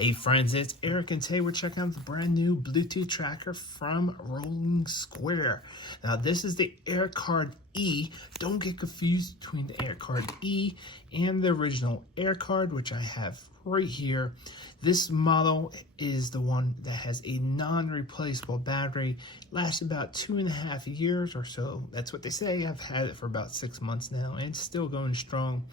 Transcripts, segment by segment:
Hey friends, it's Eric, and today we're checking out the brand new Bluetooth tracker from Rolling Square. Now this is the AirCard E. Don't get confused between the AirCard E and the original AirCard, which I have right here. This model is the one that has a non-replaceable battery. Lasts about 2.5 years or so. That's what they say. I've had it for about 6 months now and it's still going strong.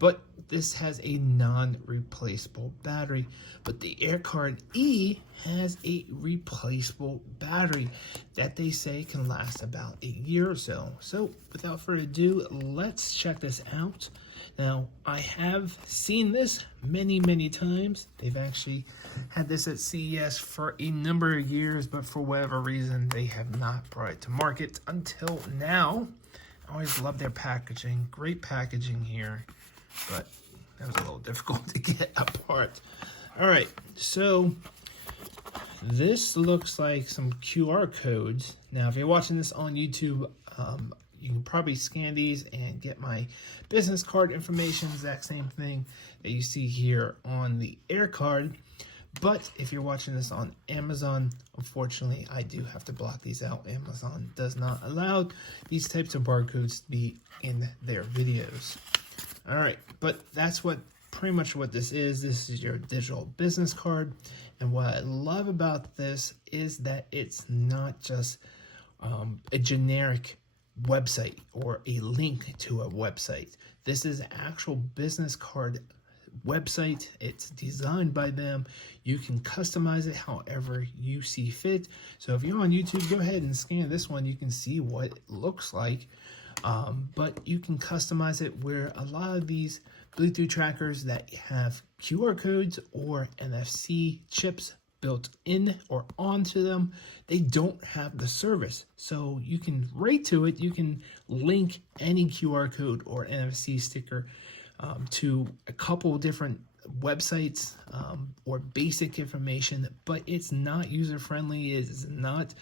But this has a non-replaceable battery. But the AirCard E has a replaceable battery that they say can last about a year or so. So without further ado, let's check this out. Now, I have seen this many times. They've actually had this at CES for a number of years, but for whatever reason, they have not brought it to market until now. I always love their packaging. Great packaging here, but that was a little difficult to get apart. All right, so this looks like some QR codes. Now, if you're watching this on YouTube, you can probably scan these and get my business card information, exact same thing that you see here on the AirCard. But if you're watching this on Amazon, unfortunately, I do have to block these out. Amazon does not allow these types of barcodes to be in their videos. All right, but that's pretty much what this is. This is your digital business card. And what I love about this is that it's not just a generic website or a link to a website. This is an actual business card website. It's designed by them. You can customize it however you see fit. So if you're on YouTube, go ahead and scan this one. You can see what it looks like. But you can customize it where a lot of these Bluetooth trackers that have QR codes or NFC chips built in or onto them, they don't have the service. So you can write to it, you can link any QR code or NFC sticker to a couple different websites or basic information, but it's not user friendly. It's not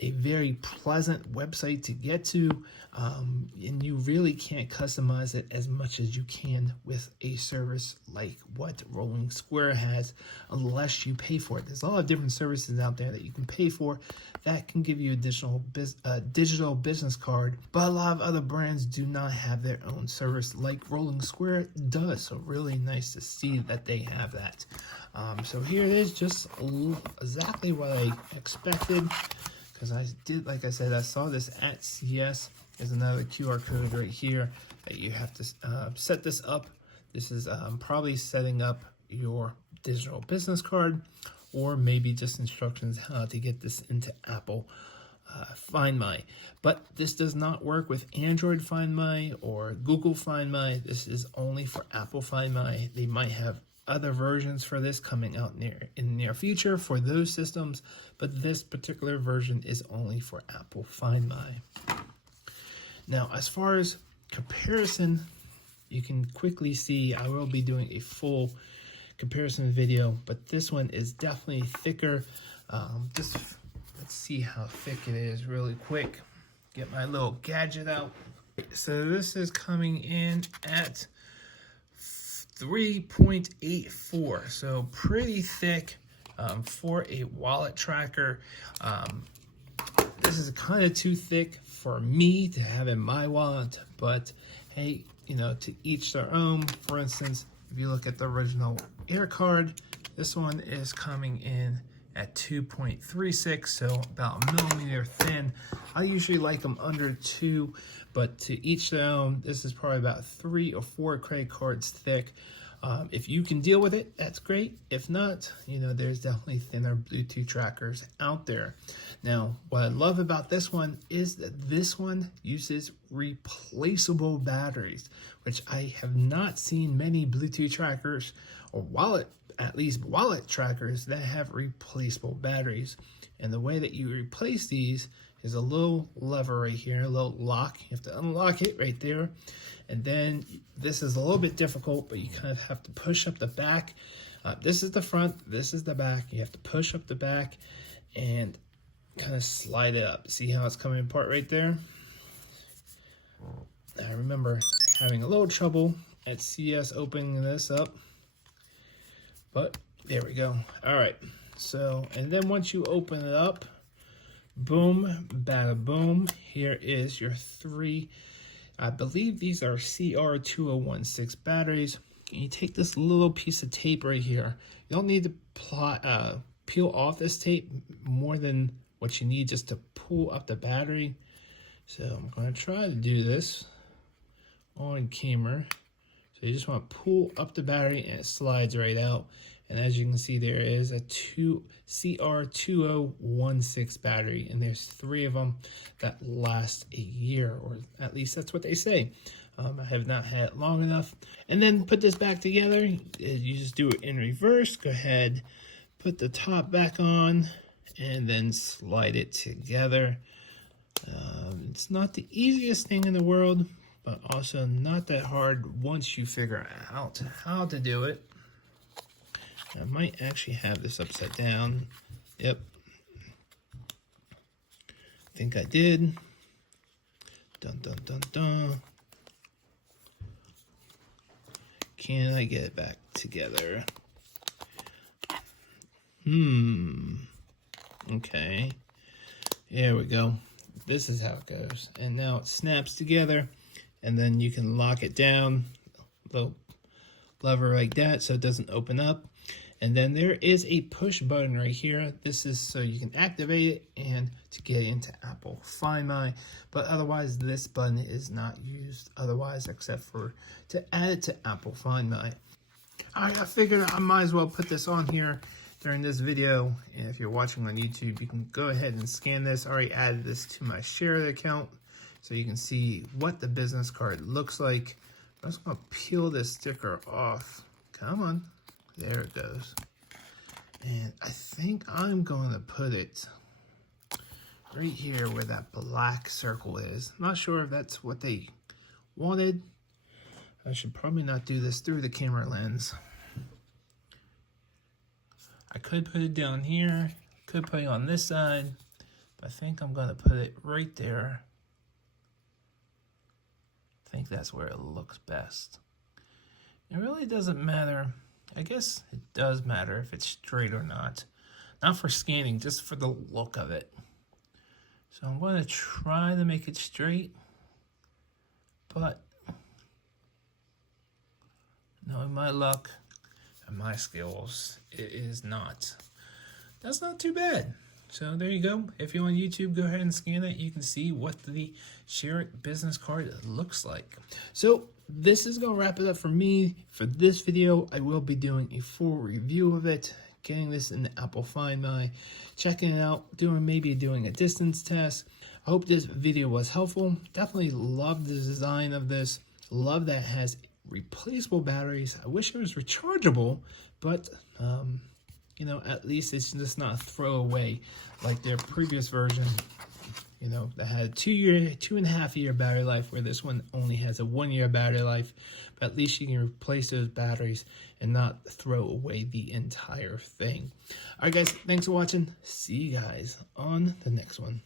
a very pleasant website to get to, and you really can't customize it as much as you can with a service like what Rolling Square has, unless you pay for it. There's a lot of different services out there that you can pay for that can give you additional digital business card, but a lot of other brands do not have their own service like Rolling Square does. So really nice to see that they have that. So here it is, just exactly what I expected. Because I did, like I said, I saw this at CES. There's another QR code right here that you have to set this up. This is probably setting up your digital business card, or maybe just instructions how to get this into Apple Find My. But this does not work with Android Find My or Google Find My. This is only for Apple Find My. They might have other versions for this coming out in the near future for those systems, but this particular version is only for Apple Find My. Now, as far as comparison, you can quickly see I will be doing a full comparison video, but this one is definitely thicker. Let's see how thick it is really quick. Get my little gadget out. So this is coming in at 3.84, so pretty thick for a wallet tracker. This is kind of too thick for me to have in my wallet, but hey, to each their own. For instance, if you look at the original AirCard, this one is coming in at 2.36, so about a millimeter thin. I usually like them under 2, but to each their own. This is probably about 3 or 4 credit cards thick. If you can deal with it, that's great. If not, there's definitely thinner Bluetooth trackers out there. Now, what I love about this one is that this one uses replaceable batteries, which I have not seen many Bluetooth trackers or at least wallet trackers that have replaceable batteries. And the way that you replace these is a little lever right here, a little lock. You have to unlock it right there. And then this is a little bit difficult, but you kind of have to push up the back. This is the front, this is the back. You have to push up the back and kind of slide it up. See how it's coming apart right there? I remember having a little trouble at CES opening this up, but There we go. All right. So, and then once you open it up, boom, bada boom. Here is your 3, I believe these are CR2016 batteries. And you take this little piece of tape right here. You don't need to peel off this tape more than what you need just to pull up the battery. So I'm going to try to do this on camera. So you just want to pull up the battery and it slides right out. And as you can see, there is a CR2016 battery, and there's 3 of them that last a year, or at least that's what they say. I have not had it long enough. And then put this back together. You just do it in reverse. Go ahead, put the top back on, and then slide it together. It's not the easiest thing in the world, but also not that hard once you figure out how to do it. I might actually have this upside down. Yep. I think I did. Dun, dun, dun, dun. Can I get it back together? Okay. There we go. This is how it goes. And now it snaps together, and then you can lock it down, little lever like that so it doesn't open up. And then there is a push button right here. This is so you can activate it and to get into Apple Find My. But otherwise, this button is not used otherwise except for to add it to Apple Find My. I figured I might as well put this on here during this video. And if you're watching on YouTube, you can go ahead and scan this. I already added this to my shared account so you can see what the business card looks like. I'm just going to peel this sticker off. Come on. There it goes. And I think I'm going to put it right here where that black circle is. Not sure if that's what they wanted. I should probably not do this through the camera lens. I could put it down here. Could put it on this side. But I think I'm going to put it right there. I think that's where it looks best. It really doesn't matter. I guess it does matter if it's straight or not. Not for scanning, just for the look of it. So I'm going to try to make it straight. But knowing my luck and my skills, it is not. That's not too bad. So there you go. If you're on YouTube, go ahead and scan it. You can see what the Share It business card looks like. So this is going to wrap it up for me. For this video, I will be doing a full review of it, getting this in the Apple Find My, checking it out, maybe doing a distance test. I hope this video was helpful. Definitely love the design of this. Love that it has replaceable batteries. I wish it was rechargeable, but you know, at least it's just not a throwaway like their previous version, you know, that had a 2.5 year battery life, where this one only has a 1 year battery life. But at least you can replace those batteries and not throw away the entire thing. All right, guys, thanks for watching. See you guys on the next one.